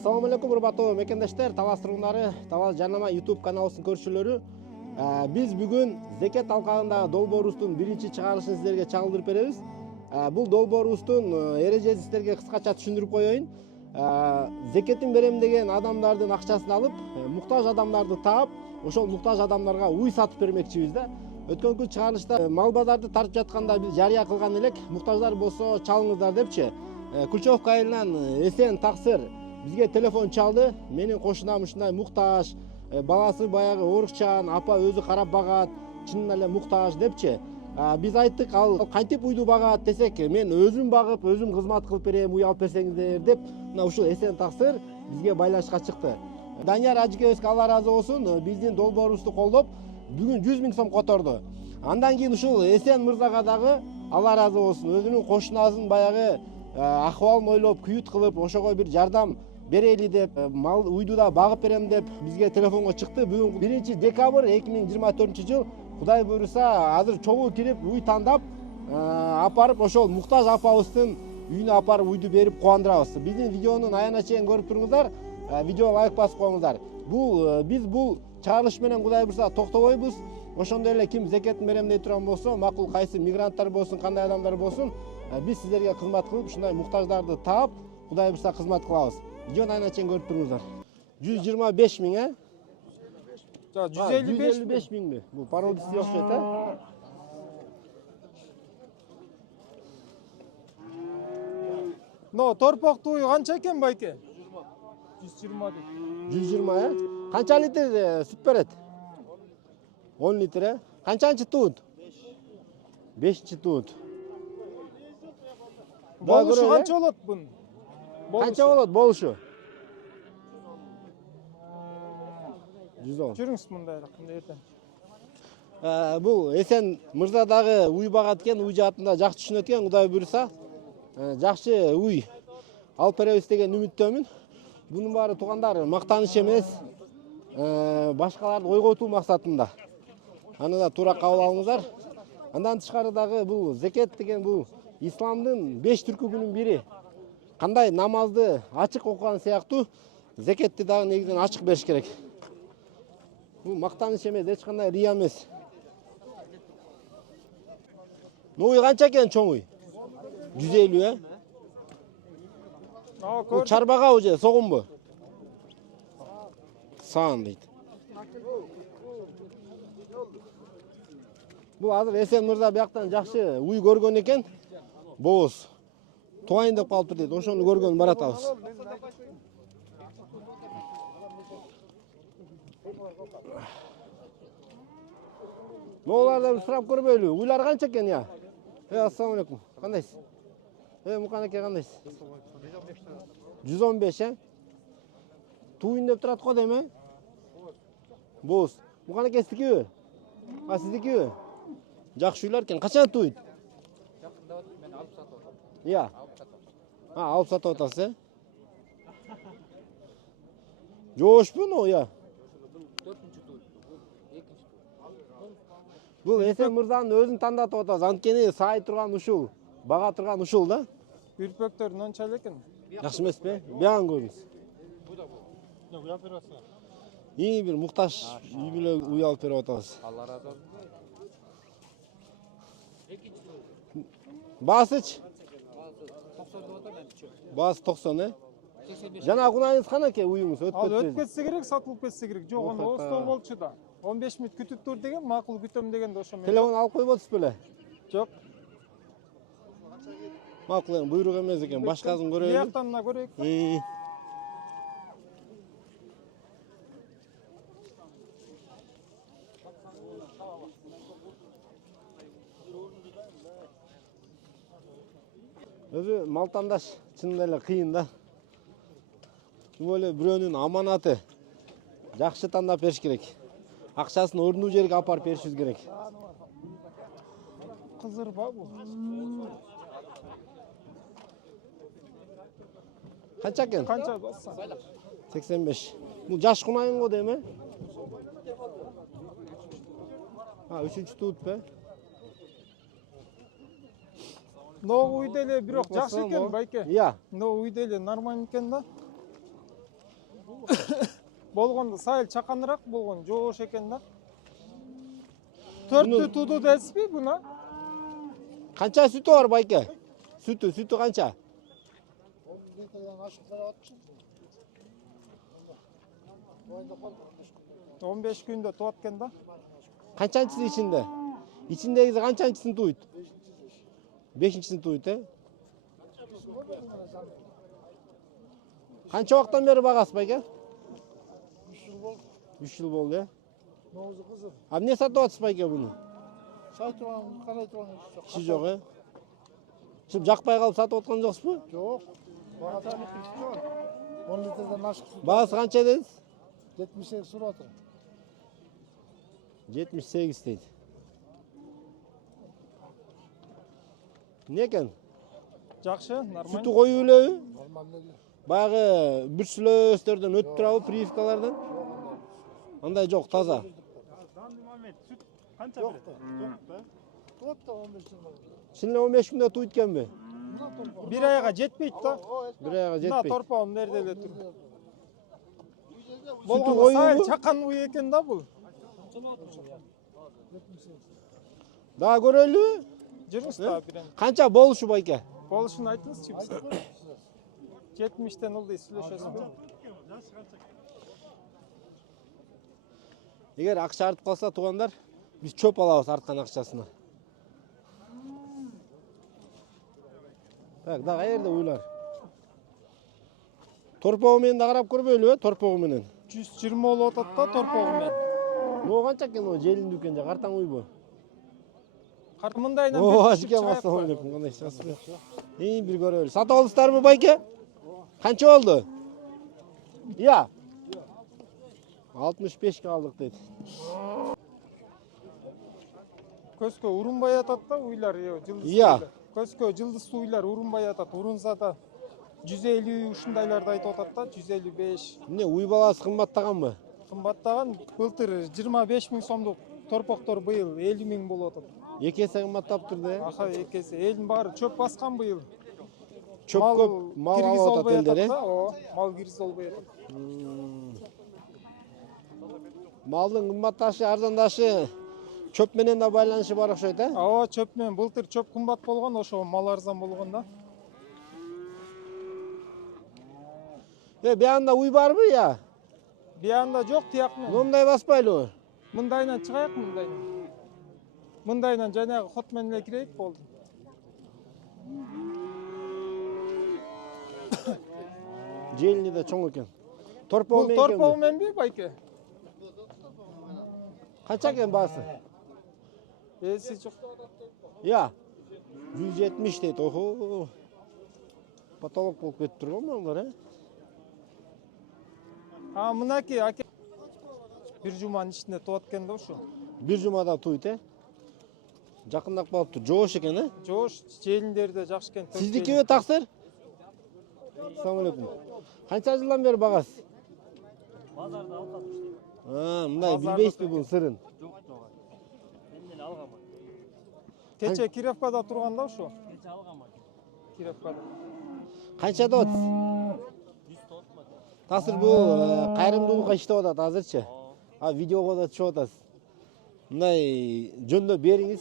Assalamu алейкум, урматтуу мекендештер, Талас тургундары, Талас Жарнама YouTube каналыбыздын көрүүчүлөрү. Биз бүгүн зекет алкагындагы долбоорубуздун биринчи чыгарылышын сиздерге чагылдырып беребиз. Бул долбоорубуздун эрежесин сиздерге кыскача түшүндүрүп коеюн. Зекетин берем деген адамдардын акчасын алып, муктаж адамдарды таап, ошол муктаж адамдарга уй сатып бермекчибиз да. Өткөнкү чыгарылышта мал базарды тартып жатканда биз жарыя кылган элек, муктаждар болсо чалыңыздар депчи. Кульчевка айылынан Эсен Таксыр бизге телефон чалды. Менин кошунам ушундай муктаж, баласы баягы оорукчан, апа өзү карап багат, чынын эле муктаж депчи. Биз айттык, ал кантип уйду багат десек, мен өзүм багып, өзүм кызмат кылып берем, уй алып берсеңиздер деп, мына ушул Эсен Таксыр бизге байланышка чыкты. Данияр Ажыкебевге Алла ыраазы болсун, биздин долбоорубузду колдоп, бүгүн 100 000 сом которду. Андан кийин ушул Эсен мырзага дагы Алла ыраазы болсун, өзүнүн кошунасын баягы акыбалын ойлоп, күйүт кылып, ошого бир жардам берели деп, мал уйду да багып берем деп бизге телефонго чыкты. Бүгүн 1 декабрь 2024 жыл, Кудай буйруса, азыр чогуу кирип, уй тандап, апарып ошол муктаж апабыздын үйүнө апарып уйду берип кубандырабыз. Биздин видеонун аягына чейин көрүп туруңуздар, видеого лайк басып коюңуздар. Биз бул чыгарылыш менен Кудай буйруса токтобойбуз. Ошондой эле ким зекетин берем дей турган болсо, макул кайсы мигранттар болсун, кандай адамдар болсун, биз сиздерге кызмат кылып, ушундай муктаждарды таап, Кудай буйруса кызмат кылабыз. Видеону айына чейин көрүп туруңуздар. 125 000, 155 000 бул пародисти окшойт, Но торпоктуу уй канча экен байке? 120 дейт. 120, Канча литр сүт берет? 10 литр, Канчанчы туут? 5-чи туут. Болушу канча болот бунун? Канча болот болушу? 110. Жүрүңүз мындайраак, эртең. Бул Эсен мырза дагы уй багат экен, уй жаатында жакшы түшүнөт экен, Кудай буйруса. Жакшы уй алып беребиз деген үмүттөмүн. Бунун баары туугандар мактаныш эмес, башкаларды ойготуу максатында. Аны да туура кабыл алыңыздар. Андан тышкары дагы бул зекет деген бул исламдын 5 түркүгүнүн бири. Кандай намазды ачык окуган сыяктуу, зекетти дагы негизинен ачык бериш керек. Бул мактаныш эмес, эч кандай рия эмес. Уй канча экен чоң уй? 150, Бул чарбагабы же, согумбу? Саан дейт. Бул азыр Эсен мырза бияктан жакшы уй көргөн экен. Бооз тугайын деп калыптыр дейт. Ошону көргөн баратабыз. Моулардан сурап көрбөйлү. Уйлар канча экен я? Ассаламу алейкум. Кандайсыз? Мукан аке кандайсыз? 115, Туйын деп турат го деме? Бооз. Мукан аке сиздикиби? Сиздикиби? Жакшы уйлар экен. Качан туйт? Жакында өтүп мен алып сатып атам. Иә. Алып сатып атасыз, Жоошпу, я? 4-чү туй. 2-чи туй. Бул Эсен мырзанын өзүн тандатып атабыз. Анткени сай турган ушул, бага турган ушул да. Үрпөктөр нонча эле экен. Жакшы эмеспи? Биян көрүңүз. Уй алып берип атсыңар. Эң бир муктаж үй бүлө уй алып берип атабыз. Алла разы болсун. Баасычы? 90 деп атам мен. Баасы 90, 85. Жана кунайыңыз канаке уюңуз Ал өтүп өтүп кетсе керек, сатылып кетсе керек. Жок, аны остоо болчу да. 15 мүнөт күтүп тур деген, макул күтөм дегенде ошо мен. Телефон алып койбодуңуз беле? Жок. Макул эми буйрук эмес экен, башкасын көрөлү. Бияктан мына көрөйүк. Өзү малтандаш чынында эле кыйын да. Тим эле бирөөнүн аманаты жакшы тандап бериш керек. Акчасын ордундуу жерге апарып беришибиз керек. Кызырба бул. Канча экен? Канча болса? 85. Бул жаш кунайын го деме? 3-чү туутпу? Но уйда эле бирок жакшы экен байке. Иә. Но уйда эле нормально экен да. болгондо сайыл чаканыраак болгон жоош экен да. 4 туду десизби буна? Канча сүтү бар байке? Сүтү канча? 15 күндө туат экен да. Канчанчысы ичинде? Ичиндеги канчанчысын туйт? 5-син туйт, Канча убактан бери багасыз байке? 3 жыл болду, Noğuzu kızım. А эмне сатып атасыз байке буну? Saytıran, kanaytıran. Иши жок, Şimdi жакпай калып сатып аткан жоксузбу? Yok. Bana tanık istiyor. 10 litreden aşık su. Багасы канча дедиз? 78 sur atır. 78 дейт. Эмне экен? Жакшы, нормально. Сүтү коюп элеби? Normal ne diyor? Баягы бүрсүлөөстөрдөн өтүп турабы, прививкалардан? Андай жок, таза. Yok da. Tuat da 15 yıl oldu. Чын эле 15 күндө туйт экенби? Bundan torpa. Бир айга жетпейт да. Бир айга Мына жетпейт. торпогум нерде эле тур. Сүтү Болгондо сайыл коюубу? чакан уй экен да бул. Дагы көрөлүбү? Жүрүңүз да бирен. Канча болушу байке? Болушун айтыңызчы бизге. 70тен ылдый сүйлөшөсүзбү? Эгер акча артып калса туугандар, биз чөп алабыз арткан акчасына. Так, дагы каерде уйлар? Торпогу менен да карап көрбөйлүбү, торпогу менен. 120 болуп атат да торпогу менен. Могу канча экен о, желиндүү экен же, картаң уйбу? Карт мындайынан О, бир ажыке чыгып ассалам чыгайык. алейкум, кандай чыгасыз? Бир көрөлү. Сатып алдыңыздарбы байке? Канча болду? Iya. 65 алдык дейт. Көзгө урунбай атат да уйлар, жылдыз. Iya. Көзгө жылдыз уйлар урунбай атат. Урунса да 150 ушундайларды айтып атат да, 155. Эмне, уй баласы кымбаттаганбы? Кымбаттаган былтыр 25 000 сомдук торпоктор быйыл 50 000 болуп атат. Эки эсе кымбаттап турду, Аха, экеси. Элдин баары чөп баскан быйыл. Чөп көп, мал киргиз алып болбой атат элдер, да, мал киргиз болбой атат. Малдын кымбатташы, арзандашы чөп менен да байланышы бар окшойт, Ооба, чөп менен былтыр чөп кымбат болгон, ошо мал арзан болгон да. Биянда уй барбы, я? Биянда жок, тияк менен. Момундай баспайлыбы? Мындайынан чыгайык, мындайынан. Мындайынан жанагы хот менен эле кирейик болду. Желини да чоң экен. Бул торпогу мененби, байке? Канча экен баасы? Эси жок. Я. 170 дейт. Охо. Потолок болуп кетип турган малдар, Мынаки аке бир жуманын ичинде туат экен да ошо. Бир жумада туйт, Жакындап калыптыр. Жоош экен, Жоош, желиндери да жакшы экен. Сиздикиби таксыр? Ассалам алейкум. Канча жылдан бери багасыз? Базарда алып иштейм. Мындай билбейсизби бунун сырын? Жок жок. Мен эле алгам. Кече Кировкада турган да ошо. Кече алгам. Кировкада. Канчада атасыз? 100 тотма. Таксыр бул кайрымдуулукка иштеп атат азырчы. Видеого да чыгып атасыз. Мындай жөндөп бериңиз.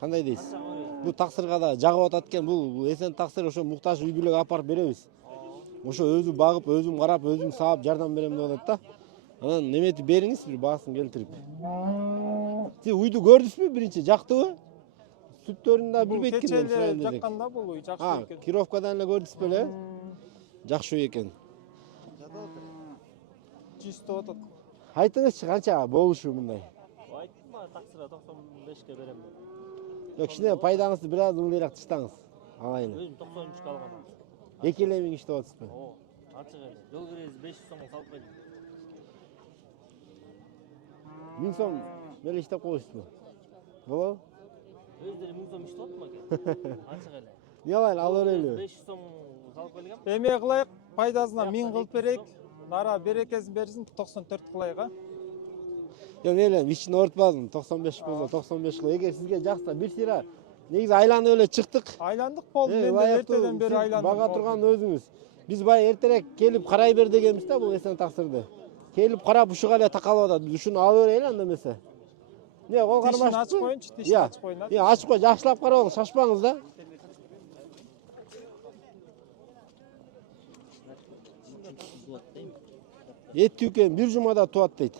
Кандай дейсиз? Бул таксырга да жагып атат экен. Бул эсен таксыр ошо муктаж үй бүлөгө апарып беребиз. Ошо өзүм багып, өзүм карап, өзүм саап жардам берем деп атат да. Анан неметип бериңиз, бир баасын келтирип. Сиз уйду көрдүңүзбү биринчи? Жактыбы? Сүттөрүн да билбейт экен. Кече эле жакканда бул уй жакшы экен. Кировкадан эле көрдүңүз беле? Жакшы уй экен. 100 туп атат. Айтыңызчы канча болушу мындай? Айттым, таксыра 95ке берем деп. Жок, кичине пайдаңызды бир аз ылдыйраак тыштаңыз. Алайын. Өзүм 93 алгам. 2 эле миң иштеп атасызбы? Ачык эле. Жол киребиз 500 сомго салып койдум. 1000 сом эле иштеп коесузбу? Болобу? Өздөрү 1000 сом иштеп атпайм экен. Ачык эле. Эмне алайын, ала берели? 500 сом салып койгам. Эме кылайык, пайдасына 1000 кылып берейик. Нара берекесин берсин, 94 кылайык, Жок, эле ичин ортпадым. 95 болсо 95 кылып. Эгер сизге жакса бир сыйра негизи айланып эле чыктык. Айландык болду, мен де эртеден бери айландым. Бага турган өзүңүз. Биз бай эртерээк келип карай бер дегенбиз да бул эсен таксырды. Келип карап ушуга эле такалып атат. Ушуну ала берели анда эмесе. Не, кол Тишин кармаш. ачып коюнчу, тишин ачып коюн. Ачып кой, жакшылап карабың, шашпаңыз да. Эт түйкен бир жумада туат дейт.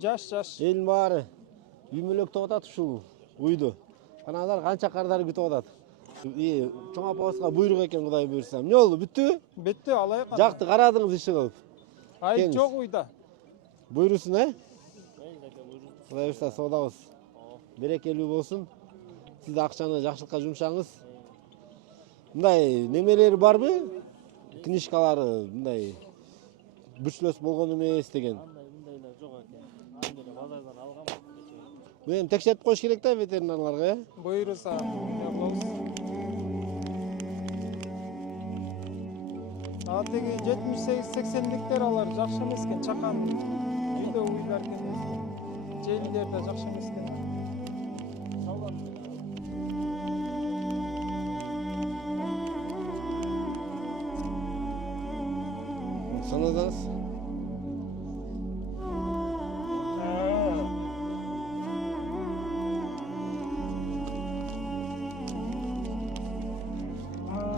Жаш. Элдин баары үймөлөктөп атат ушул уйду. Канадар канча кардар күтүп атат. Чоң апабызга буйрук экен, Кудай буйрса. Эмне болду, бүттүбү? Бүттү, алайык. Жакты карадыңыз иши кылып. Айып жок уйда. Буйрусун, Кудай буйрса соодабыз берекелүү болсун. Сиз акчаны жакшылыкка жумшаңыз. Мындай немелери барбы? Книжкалары мындай бүчлөс болгон эмес деген. Мындайлар жок экен. Аны базардан алгам. Бу эми текшертип коюш керек да ветеринарларга, Буйруса, А теги 78-80-ликтер алар жакшы эмес экен, чакан жүйдө уйлар экен. Желилер да жакшы эмес экен. санасаңыз.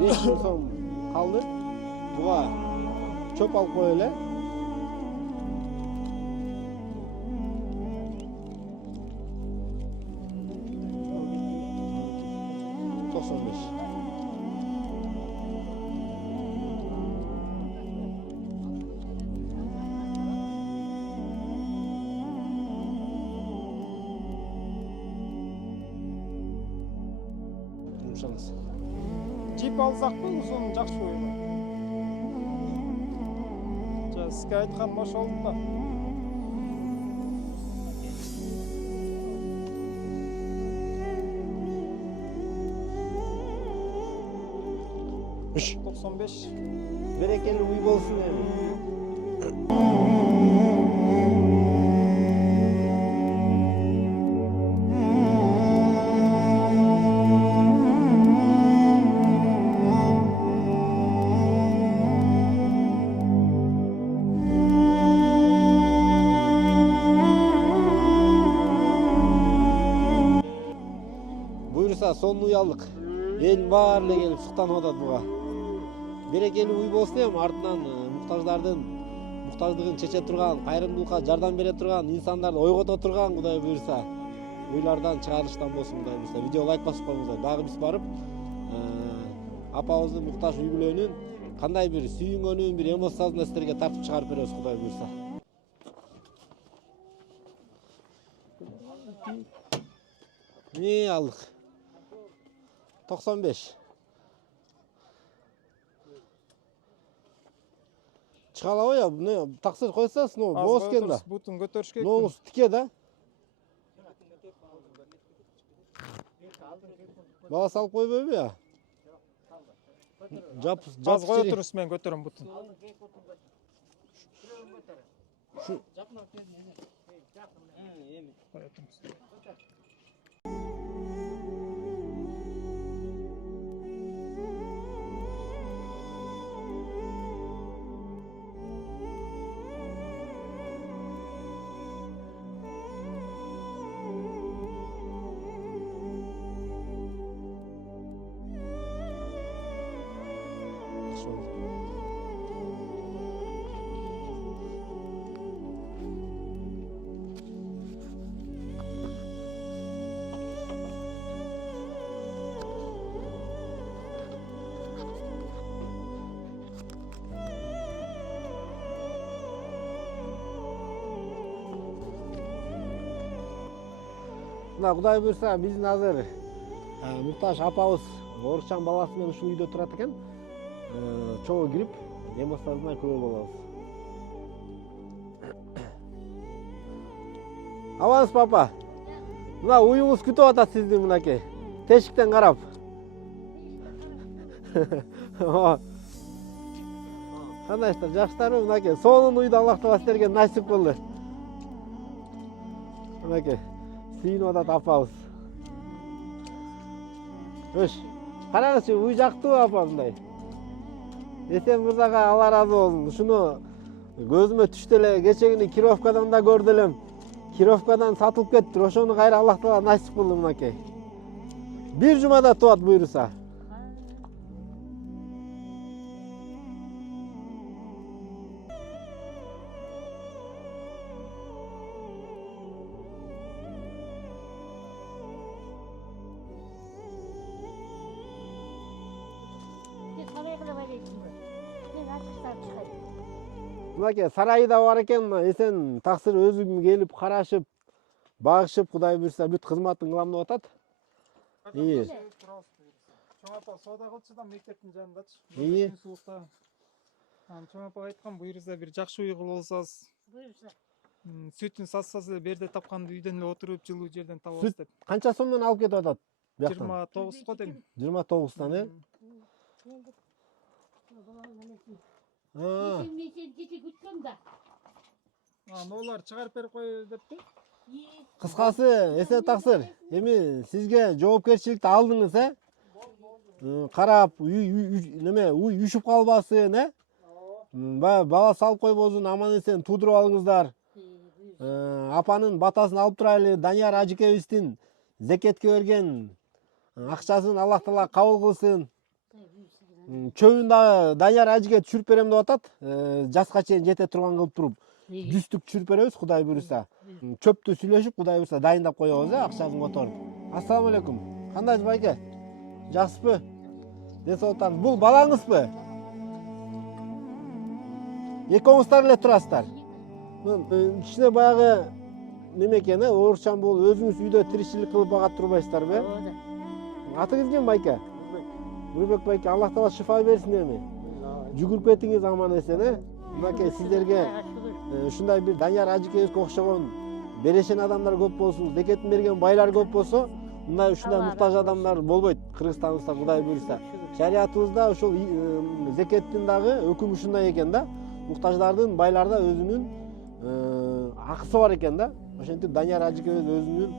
Беш мың сом қалды. Буга чөп алып коелу. Жумшаңыз. Жип алсакпы, узун жакшы уйла. Сизге айткан ошол да. Үш. 95. Берекелүү уй болсун эми. Буйруса сонун уй алдык. Элдин баары эле келип суктанып атат буга. Берекелүү уй болсун эми, артынан муктаждыгын чече турган, кайрымдуулукка жардам бере турган, инсандарды ойгото турган, Кудай буйруса, уйлардан чыгарылыштан болсун, Кудай буйруса. Видео лайк басып коюңуздар. Дагы биз барып, апабыздын муктаж үй бүлөнүн кандай бир сүйүнгөнүн, бир эмоциясын силерге тартып чыгарып беребиз, Кудай буйруса. Не алдык? 95. Чыгалабы я, не, таксыр койсаңыз, ну, боз экен да. Бутун көтөрүш керек. Ноңуз тике да. Бала салып койбойбу я? Аз кое туруңуз, мен көтөрөм бутун. Кудай буйрса, биздин азыр Муктаж апабыз оорукчан баласы менен ушул үйдө турат экен. Чоң кирип, эмоциябыздан күбө болобуз. Аванс папа. Мына уюңуз күтүп атат сизди мынакей. Тешиктен карап. Кандайсыздар, жакшысыздарбы мынакей? Сонун уйду Аллах Таала силерге насип кылды. Мынакей, сүйүнүп атат апабыз. Өш. Караңызчы, уй жактыбы апа мындай. Эсен мырзага Алла разы болсун. Ушуну көзүмө түштү эле, кечегини Кировкадан да көрдү элем. Кировкадан сатылып кеттир. Ошону кайра Аллах таала насип кылды мынакей. Бир жумада туат буйруса. Мынакей сарайда бар экен, эсен таксыр өзүм келип карашып, багышып, Кудай буйрса бүт кызматын кылам деп атат. İyi. Чоң апа соода кылчу да мектептин жанындачы. İyi. Суукта. Чоң апа айткан буйрса бир жакшы уй кылып алсаңыз. Буйрса. Сүтүн сатсаңыз эле берде тапканды үйдөн эле отуруп жылуу жерден табабыз Сүт деп. канча сомдон алып кетип атат? 29 го дейм. 29тан, э? Мен кече күткөм да. Нолар чыгарып берип кой депти. Кыскасы, эсен таксыр. Эми сизге жоопкерчиликти алдыңыз, э? Карап, неме, уй үшүп калбасын, э? Бала салып койбосун, аман эсен туудуруп алыңыздар. Апанын батасын алып турайлы, Данияр ажыкебиздин зекетке берген акчасын Аллах таала кабыл кылсын. Чөбүн да Данияр ажыке түшүрүп берем деп атат. Жаска чейин жете турган кылып туруп, жүздүк түшүрүп беребиз, Кудай буйрса. Чөптү сүйлөшүп, Кудай буйрса дайындап коебуз, акчасын которуп. Ассаламу алейкум. Кандайсыз байке? Жакшысызбы? Ден соолуктарыңыз. Бул балаңызбы? Экөөңүздөр эле турасыздар. Ичине баягы неме экен, ооручан болуп, өзүңүз үйдө тиричилик кылып бага турбайсыздарбы? Атыңыз ким байке? Нурбек байке, Аллах таала шифа берсин эми. Жүгүрүп кетиңиз аман эсен, э? Мынакей сиздерге ушундай бир Данияр ажыкебизге окшогон берешен адамдар көп болсун, зекетин берген байлар көп болсо, мындай ушундай муктаж адамдар болбойт Кыргызстаныбызда, Кудай буйрса. Шариятыбызда ошол зекеттин дагы өкүмү ушундай экен да. Муктаждардын байларда өзүнүн акысы бар экен да. Ошентип Данияр ажыкебиз өзүнүн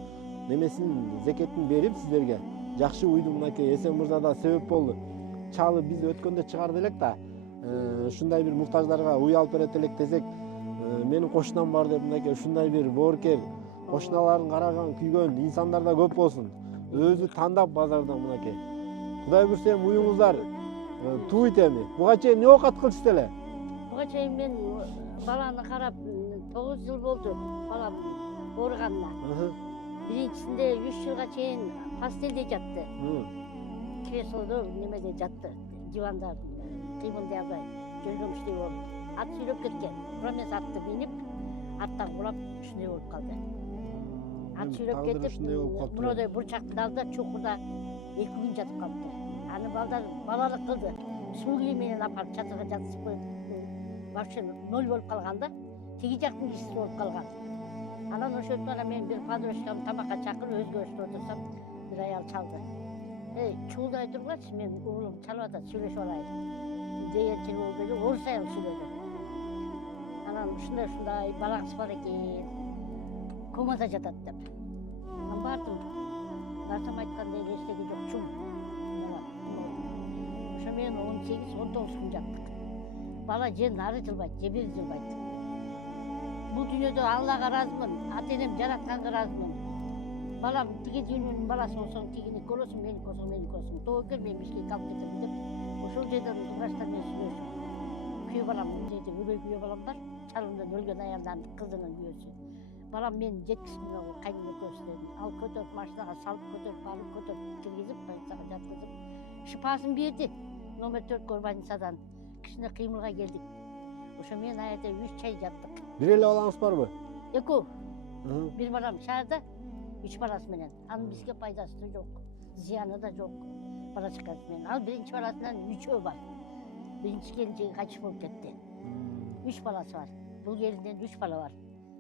немесин, зекетин берип сиздерге жакшы уйду мынакей эсен мырза да себеп болду. Чалып биз өткөндө чыгарды элек да, ушундай бир муктаждарга уй алып берет элек десек, менин кошунам бар деп мынакей ушундай бир боорукер, кошуналарын караган, күйгөн инсандар да көп болсун. Өзү тандап базарда мынакей. Кудай буйрса эми уюңуздар туйт эми. Буга чейин эмне оокат кылчусуз эле? Буга чейин мен баланы карап 9 жыл болду балам ооруганына. Биринчисинде 3 жылга чейин пастелде жатты. Креслодо немеде жатты. Диванда кыймылдай албай жүргөмүштөй болуп. Ат сүйлөп кеткен. Промес атты минип, аттан кулап ушундай болуп калды. Ат сүйлөп кетип, мындай бурчактын алдында чукурда 2 күн жатып калды. Аны балдар балалык кылды. Суу кийим менен апарып чатырга жаткызып коюп, вообще ноль болуп калганда, тиги жактын кишиси болуп калган. Анан ошондон ана мен бир подружкам тамакка чакырып өзгө өстө отурсам, бир аял чалды. Чуулдай тургачы мен уулум чалып атат, сүйлөшүп алайын. Деянчил болуп эле орус аял сүйлөдү. Анан ушундай балаңыз бар экен, комада жатат деп. Мен бардым. Барсам айткандай эчтеке жок, чум. Ошо мен 18-19 күн жаттык. Бала же нары жылбайт, же бери жылбайт. Бул дүйнөдө Аллага ыраазымын, ата-энем жаратканга ыраазымын. Балам тиги дүйнөнүн баласы болсоң, тигини көрөсүң, мени көрсөң, мени көрсөң. Тобокер мен Бишкекке алып кетем деп, ошол жерден врачтар менен сүйлөшүп. Күйөө балам, өгөй күйөө балам бар, чалымдан өлгөн аялдын кызынын күйөөсү. Балам мен жеткизип кайнына көрсөтөм. Ал көтөрүп машинага салып көтөрүп, алып көтөрүп киргизип, больницага жаткызып, шифасын берди. Номер 4 больницадан кичине кыймылга келдик. Ошо мен аята 3 чай жаттык. Бир эле балаңыз барбы? Экөө. Бир балам шаарда, 3 баласы менен. Анын бизге пайдасы да жок, зыяны да жок. Балачкасы менен. Ал биринчи баласынан 3 бар. Биринчи келинчеги качып болуп кетти. 3 баласы бар. Бул келинден 3 бала бар.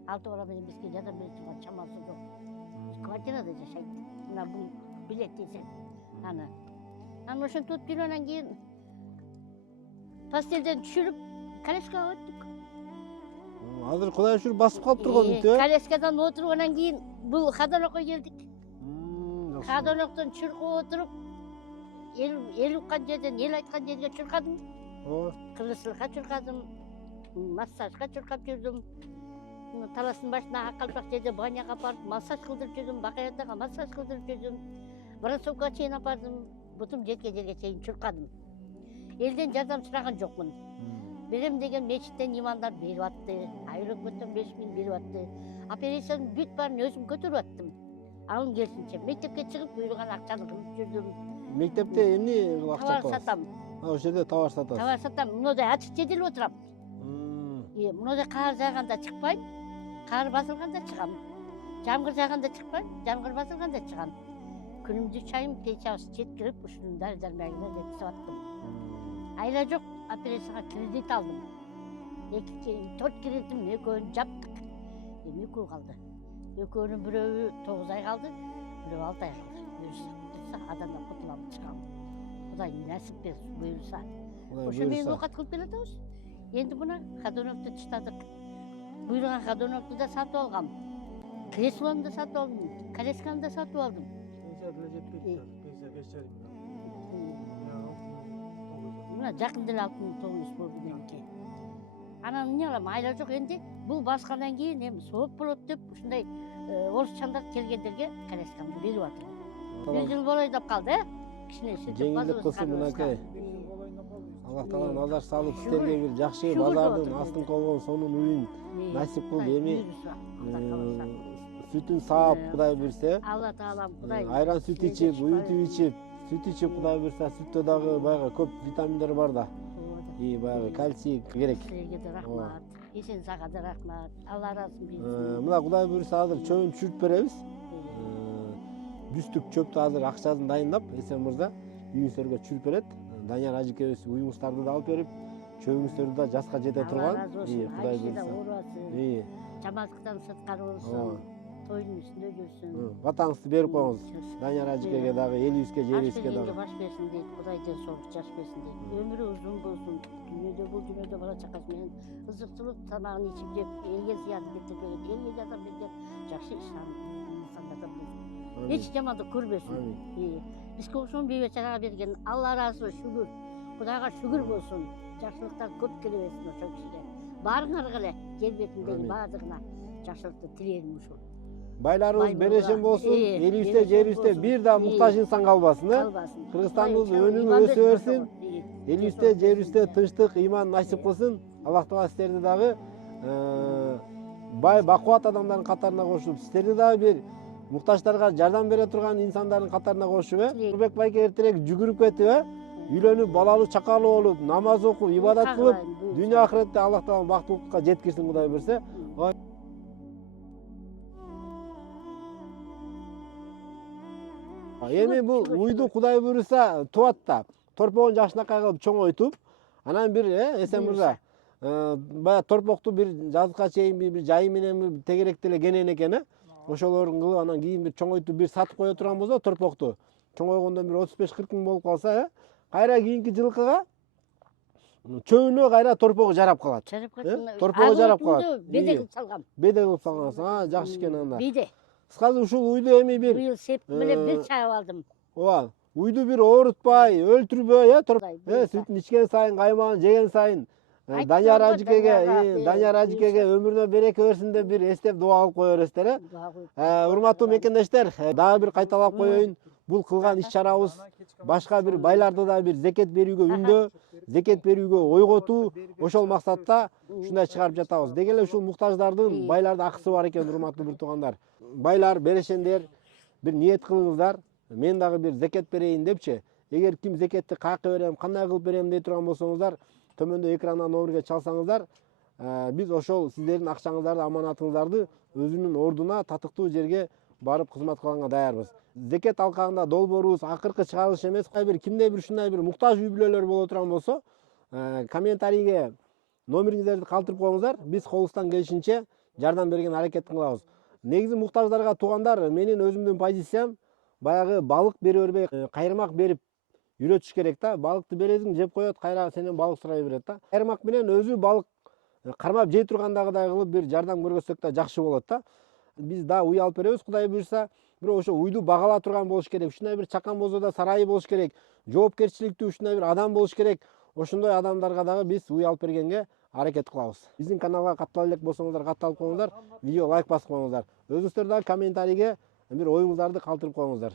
6 бала менен бизге жардам берип турган чамасы жок. Квартирада жашайт. Мына бул билет десең. Анан ошентип жүргөндөн кийин пастелден түшүрүп, коляскага өттүк. Азыр Кудай шүр басып калып турган бүт, э? Коляскадан отургандан кийин бул Хаданокко келдик. Хаданоктон чуркуп отуруп, эл уккан жерден эл айткан жерге чуркадым. Ооба. Кыргызчылыкка чуркадым. Массажга чуркап жүрдүм. Таластын башына Аккалпак жерде баняга апарып массаж кылдырып жүрдүм. Бакаядага массаж кылдырып жүрдүм. Борисовка чейин апардым. Бутум жеткен жерге чейин чуркадым. Элден жардам сураган жокмун. Берем деген мечиттен имандар берип атты. Айрөкмөттөн 5000 берип атты. Операциянын бүт баарын өзүм көтөрүп аттым. Алым келсинче мектепке чыгып буйруган акчаны кылып жүрдүм. Мектепте эмне кылып акча Товар табасыз? сатам. Ошол жерде товар сатасыз. Товар сатам. Мындай ачык жерде эле отурам. Мындай каар жааганда чыкпайм. Каар басылганда чыгам. Жамгыр жааганда чыкпайм. Жамгыр басылганда чыгам. Күнүмдүк чайым печабыз жеткирип ушунун дармагына жеткизип аттым. Айла жок, операцияга кредит алдым. 4 кредитим экөөнү жаптык. Эми экөө калды. Экөөнүн бирөө 9 ай калды, бирөө 6 ай калды. Буюрса, адамдан кутулам чыгам. Кудай насип берсин, буюрса. Ошо менен оокат кылып бератабыз. Энди мына Ходоновду таштадык. Буйруган Ходоновду да сатып алгам. Креслону да сатып алдым, колясканы да сатып алдым. Пенсия деле жетпейт. Пенсия 5,5 Мына жакында эле 6900 болду меники. Анан эмне кылам, айла жок энди. Бул баскандан кийин эми сооп болот деп ушундай орусчандар келгендерге коляскамды берип атам. 1 жыл болой деп калды, кичине Жеңилдик кылсын мынакей. Аллах таала назар салып силерге бир жакшы базардын астын колгон сонун уюн насип кылып эми сүтүн саап Кудай берсе, Алла таалам Кудай айран сүт ичип, уютуп ичип, сүт ичип Кудай берсе, сүттө дагы баягы көп витаминдер бар да. И баягы кальций керек. Силерге да рахмат. Эсен сага да рахмат. Алла ыраазын берсин. Мына Кудай буюрса азыр чөбүн түшүрүп беребиз. Бүстүк чөптү азыр акчасын дайындап, Эсен мырза үйүңүздөргө түшүрүп берет. Данияр ажыкебиз уюңуздарды да алып берип, чөбүңүздөрдү да жаска жете турган. Кудай берсин. Оорубасын. Жамааттыктан сырткары болсун. Тойдун үстүндө жүрсүн. Батаңызды берип коюңуз. Данияр ажыкеге дагы элибизге, жерибизге дагы. Баш берсин дейт. Кудай ден соолук жаш берсин дейт. Өмүрү узун болсун. Бул дүйнөдө бала чакасы менен ызыктуулук тамагын ичип жеп, элге зыян келтирбеген, элге жардам берген жакшы инсандардан болсун. Эч жамандык көрбөсүн. Бизге ошон бейбечарага берген Алла ыраазы, шүгүр. Кудайга шүгүр болсун. Жакшылыктар көп келе берсин ошол кишиге. Баарыңарга эле жер бетиндеги баардыгына жакшылыкты тилейм ушул. Байларыбыз берешен болсун, элибизде, жерибизде бир да муктаж инсан калбасын, Кыргызстаныбыз өнүгүп өсө берсин. Элибизде, жерибизде тынчтык, иман насип кылсын. Аллах таала силерди дагы бай, бакубат адамдардын катарына кошуп, силерди дагы бир муктаждарга жардам бере турган инсандардын катарына кошуп, Нурбек байке эртерээк жүгүрүп кетип, үйлөнүп, балалуу, чакалуу болуп, намаз окуп, ибадат кылып, дүйнө ахиретте Аллах таала бактылыкка жеткирсин Кудай берсе. Эми бул уйду Кудай буюрса тубат да. Торпогун жакшынакай кылып чоңойтуп, анан бир Эсен мырза баягы торпокту бир жазга чейин бир жайы менен тегеректе эле кенен экен, ошолорун кылып анан кийин бир чоңойтуп бир сатып кое турган болсо торпокту чоңойгондо бир 35-40 миң болуп калса, кайра кийинки жылкыга чөбүнө кайра торпогу жарап калат. Торпогу жарап калат. Беде кылып салгам. Беде кылып салгансың, жакшы экен анда. Биде. Кыскасы ушул уйду эми бир Быйыл сеп менен бир чайып алдым. ооба, уйду бир оорутпай, өлтүрбөй, сүтүн ичкен сайын, каймагын жеген сайын Данияр ажыкеге өмүрүнө береке берсин деп бир эстеп дуа кылып кое бересиздер, урматтуу мекендештер, дагы бир кайталап коеюн. Бул кылган иш-чарабыз башка бир байларды да бир зекет берүүгө үндөө, зекет берүүгө ойготуу, ошол максатта ушундай чыгарып жатабыз. Деги эле ушул муктаждардын байлардын акысы бар экен, урматтуу бир туугандар. Байлар, берешендер, бир ниет кылыңыздар. Мен дагы бир зекет берейин депчи. Эгер ким зекетти каяка берем, кандай кылып берем дей турган болсоңуздар, төмөндө экрандан номерге чалсаңыздар, биз ошол сиздердин акчаңыздарды, аманатыңыздарды өзүнүн ордуна, татыктуу жерге барып кызмат кылганга даярбыз. Зекет алкагында долбоорубуз акыркы чыгарылыш эмес. Бир кимде бир ушундай бир муктаж үй бүлөлөр боло турган болсо, комментарийге номериңиздерди калтырып коюңуздар. Биз колубуздан келишинче жардам берген аракетин кылабыз. Негизи муктаждарга туугандар, менин өзүмдүн позициям баягы балык бере бербей, кайырмак берип үйрөтүш керек да. Балыкты бересиң, жеп коет, кайра сенен балык сурай берет да. Кайырмак менен өзү балык кармап жей тургандагыдай кылып бир жардам көргөзсөк да жакшы болот да. Биз да уй алып беребиз, Кудай буюрса. бирок ошо уйду багала турган болуш керек. Ушундай бир чакан болсо да сарайы болуш керек. Жоопкерчиликтүү ушундай бир адам болуш керек. Ошондой адамдарга дагы биз уй алып бергенге аракет кылабыз. Биздин каналга каттала элек болсоңуздар катталып коюңуздар, видео лайк басып коюңуздар. Өзүңүздөр дагы комментарийге бир оюңуздарды калтырып коюңуздар.